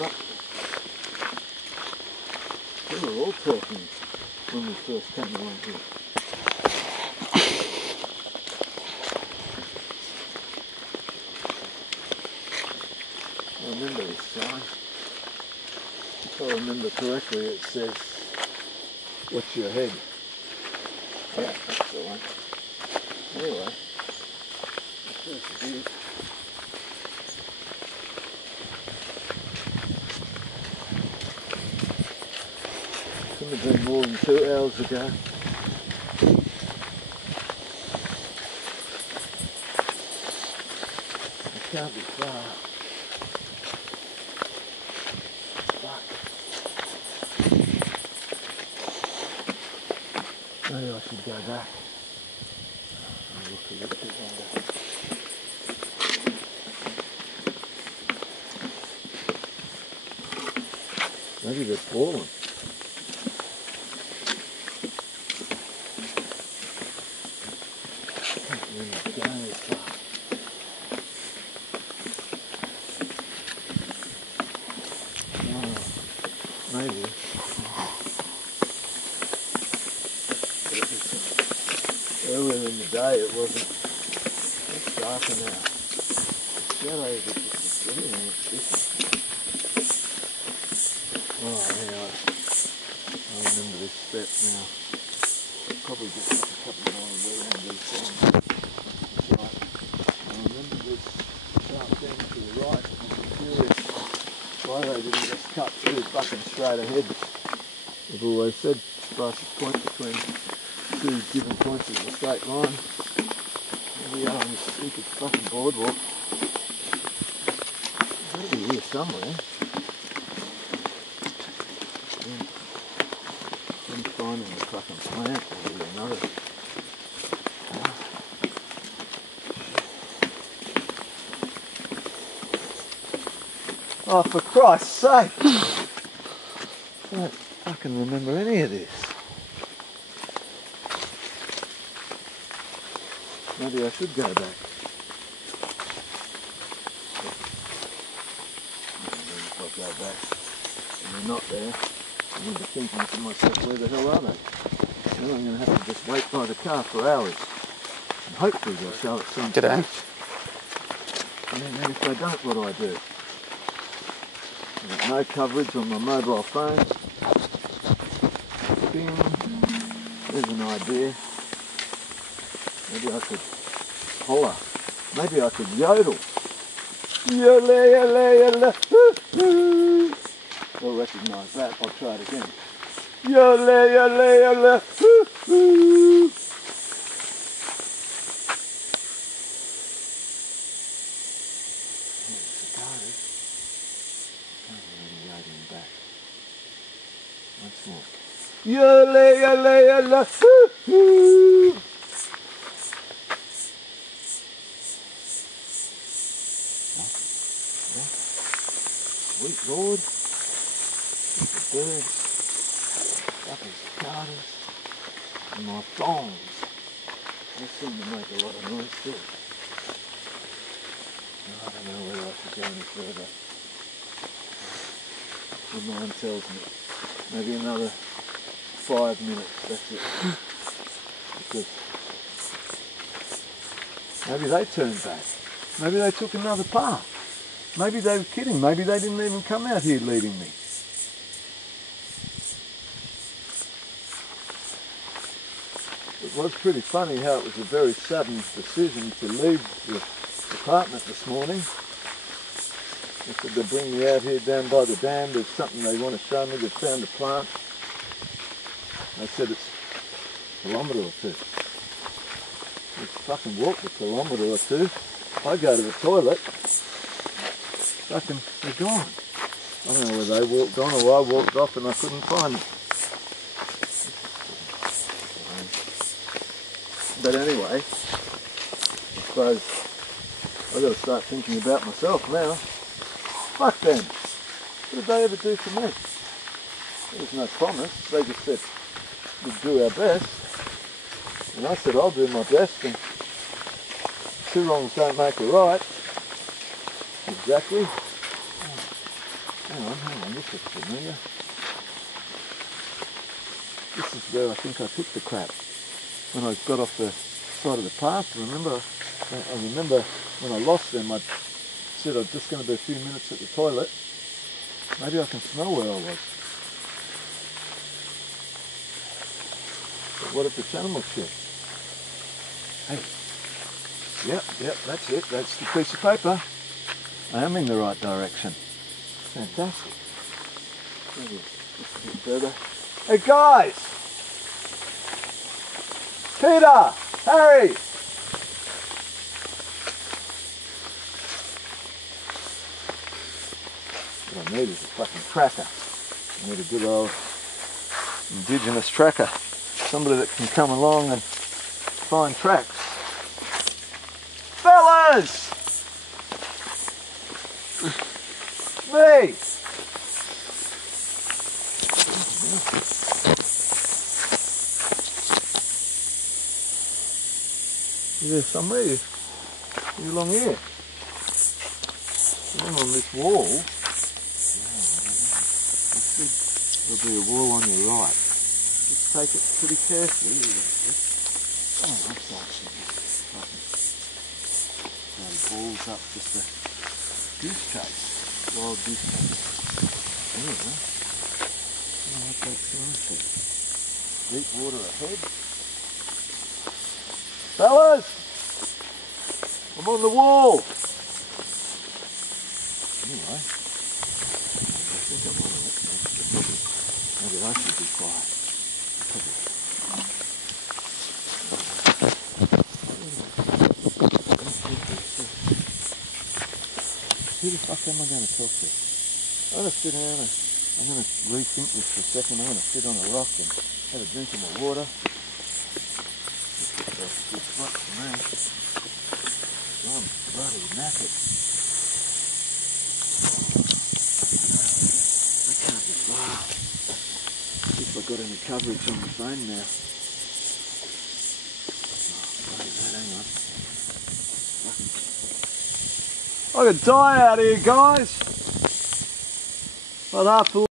But we were all talking when we first came along here. I remember this sign. If I remember correctly, it says, "Watch your head." Yeah, that's the one. Anyway, the first view. Couldn't have been more than 2 hours ago. It can't be far. Fuck. Maybe I should go back. I'll look a little bit longer. Maybe they're falling. Can't really go as far. Oh, maybe. Earlier in the day it wasn't. It's darker now. The shadows are just everything looks different. Oh, anyway, I remember this step now. Probably just like a couple of miles around these things. Right. I remember this sharp bend to the right. I'm curious why they didn't just cut through fucking straight ahead. I've always said fastest point between 2 given points is a straight line. Here we are on this stupid fucking boardwalk. It's got to be here somewhere. I'm finding the fucking plant or another. Oh, for Christ's sake! I don't fucking remember any of this. Maybe I should go back. If I go back and they're not there, I'm going to be thinking to myself, where the hell are they? Then I'm going to have to just wait by the car for hours. And hopefully they'll show at some G'day. point. And then if they don't, what do I do? I've got no coverage on my mobile phone. Bing. There's an idea. Maybe I could holler. Maybe I could yodel. Yodel, yodel, yodel. They'll recognise that. I'll try it again. Yodel, yodel, yodel. Cicadas. I'm really yodeling back. Once more. Yodel, yodel, yodel. Sweet Lord, the birds, fucking cicadas, and my thongs. They seem to make a lot of noise too. I don't know whether I should go any further. My mind tells me maybe another 5 minutes, that's it. Because maybe they turned back. Maybe they took another path. Maybe they were kidding. Maybe they didn't even come out here leading me. It was pretty funny how it was a very sudden decision to leave the apartment this morning. They said they'd bring me out here down by the dam. There's something they want to show me. They've found a plant. They said it's a kilometre or 2. Just fucking walked a kilometre or 2. I go to the toilet. Fucking, they're gone. I don't know whether they walked on or I walked off and I couldn't find them. But anyway, I suppose I've got to start thinking about myself now. Fuck them. What did they ever do for me? There was no promise. They just said we'd do our best. And I said I'll do my best, and 2 wrongs don't make a right. Exactly. hang on, this looks familiar. This is where I think I took the crap when I got off the side of the path. I remember when I lost them, I said I was just going to be a few minutes at the toilet. Maybe I can smell where I was. But what if it's animal shit? Hey. Yep, that's it. That's the piece of paper. I am in the right direction. Fantastic. Maybe just a bit further. Hey guys! Peter! Harry! What I need is a fucking tracker. I need a good old indigenous tracker. Somebody that can come along and find tracks. Fellas! Me! There's somebody along here. Along on this wall. There'll be a wall on your right. Just take it pretty carefully. Oh, I'm sorry. Balls up just a goose chase. Wild goose chase. There we go. Oh, what's that sign for? Deep water ahead. Fellas! I'm on the wall! Anyway, I think I'm on it. Maybe I should be quiet. Who the fuck am I going to talk to? I'm going to sit down and I'm going to rethink this for a second. I'm going to sit on a rock and have a drink of my water. This looks like a good spot for me. I'm bloody knackered. I can't be far. See if I've got any coverage on the phone now. Oh, bloody that, hang on. I could die out here, guys. But after